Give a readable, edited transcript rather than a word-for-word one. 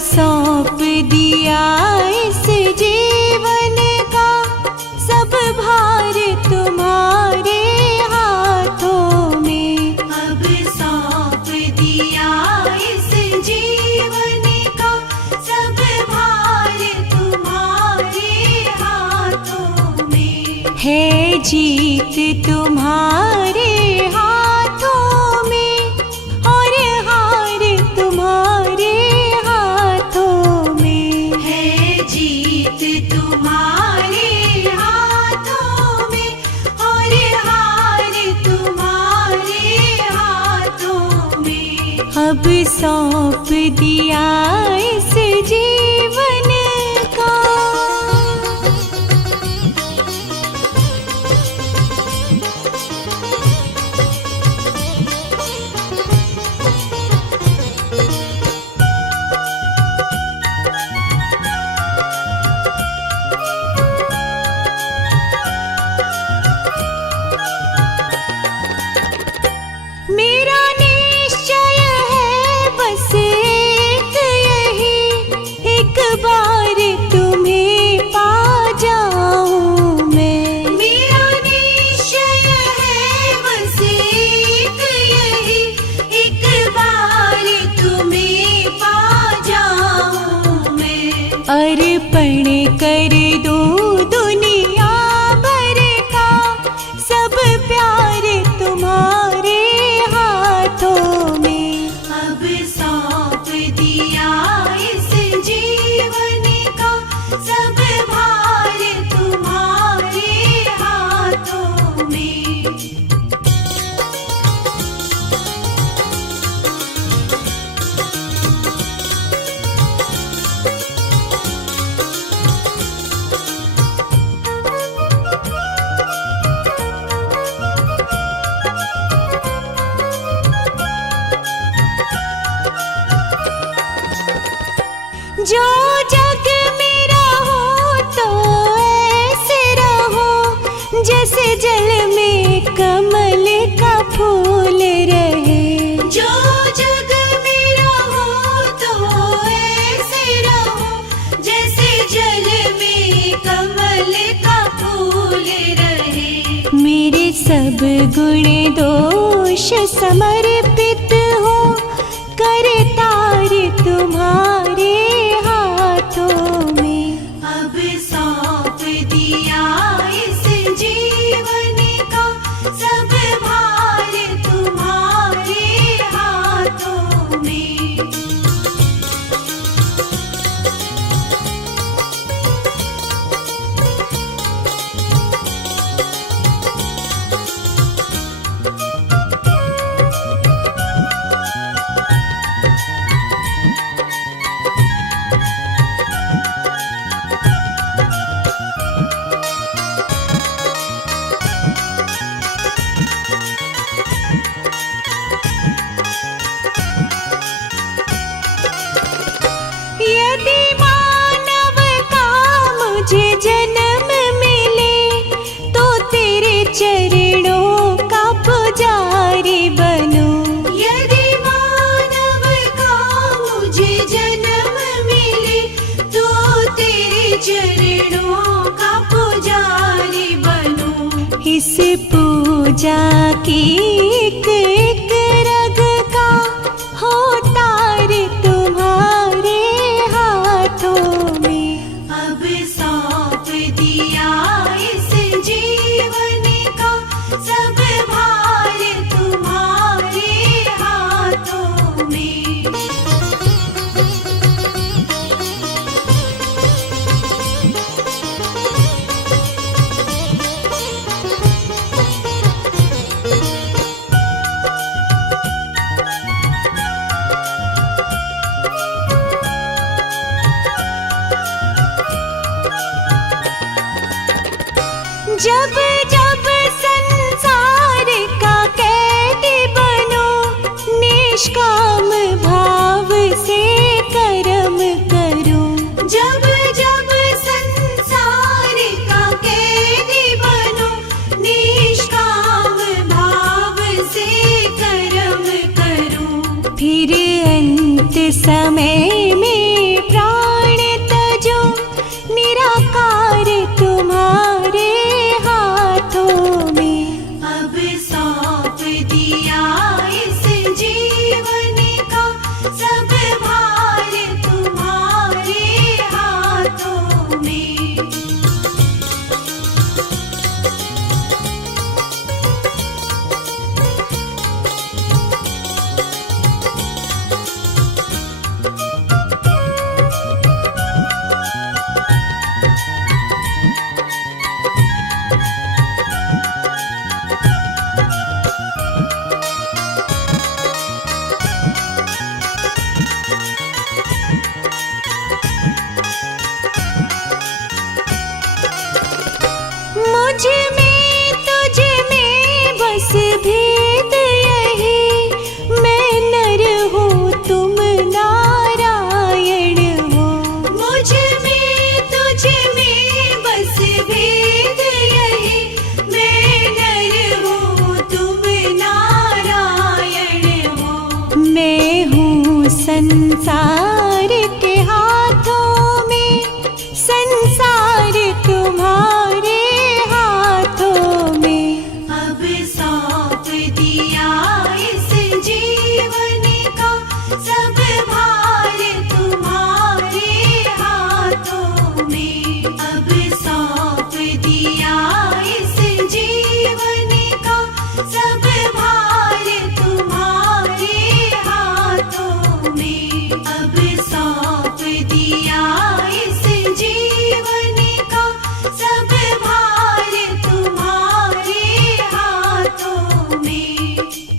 सौंप दिया इस जीवन का सब भार तुम्हारे हाथों में। अब सौंप दिया इस जीवन का सब भार तुम्हारे हाथों में। है जीत तुम्हारे हाथों में और हार तुम्हारे हाथों में। है जीत तुम्हारे हाथों में और हार तुम्हारे हाथों में। अब सौंप दिया इस जीवन का। मेरा निश्चय है बस एक यही, एक बार तुम्हें पा जाऊं मैं। मेरा निश्चय है बस एक यही, एक बार तुम्हें पा जाऊं मैं। अर्पण कर दूं दुनिया भर का सब प्यार तुम्हारे हाथों में। अब सौंप दिया इस जीवन का सब भार तुम्हारे हाथों में। जो जग मेरा हो तो ऐसे रहो जैसे जल में कमल का फूल रहे। जो जग मेरा हो तो ऐसे रहो जैसे जल में कमल का फूल रहे। मेरे सब गुण दोष समर्पित हो करतार तुम्हारे हाथों में। अब सौंप दिया इस जीवन का सब भार तुम्हारे हाथों में। यदि मानव का मुझे जन्म मिले तो तेरे चरणों का पुजारी बनूं। यदि मानव का मुझे जन्म मिले तो तेरे चरणों का पुजारी बनूं। इस पूजा की एक एक रग का हो तार तुम्हारे हाथों में। अब सौंप दिया इस जीवन का सब भार तुम्हारे हाथों में। संसार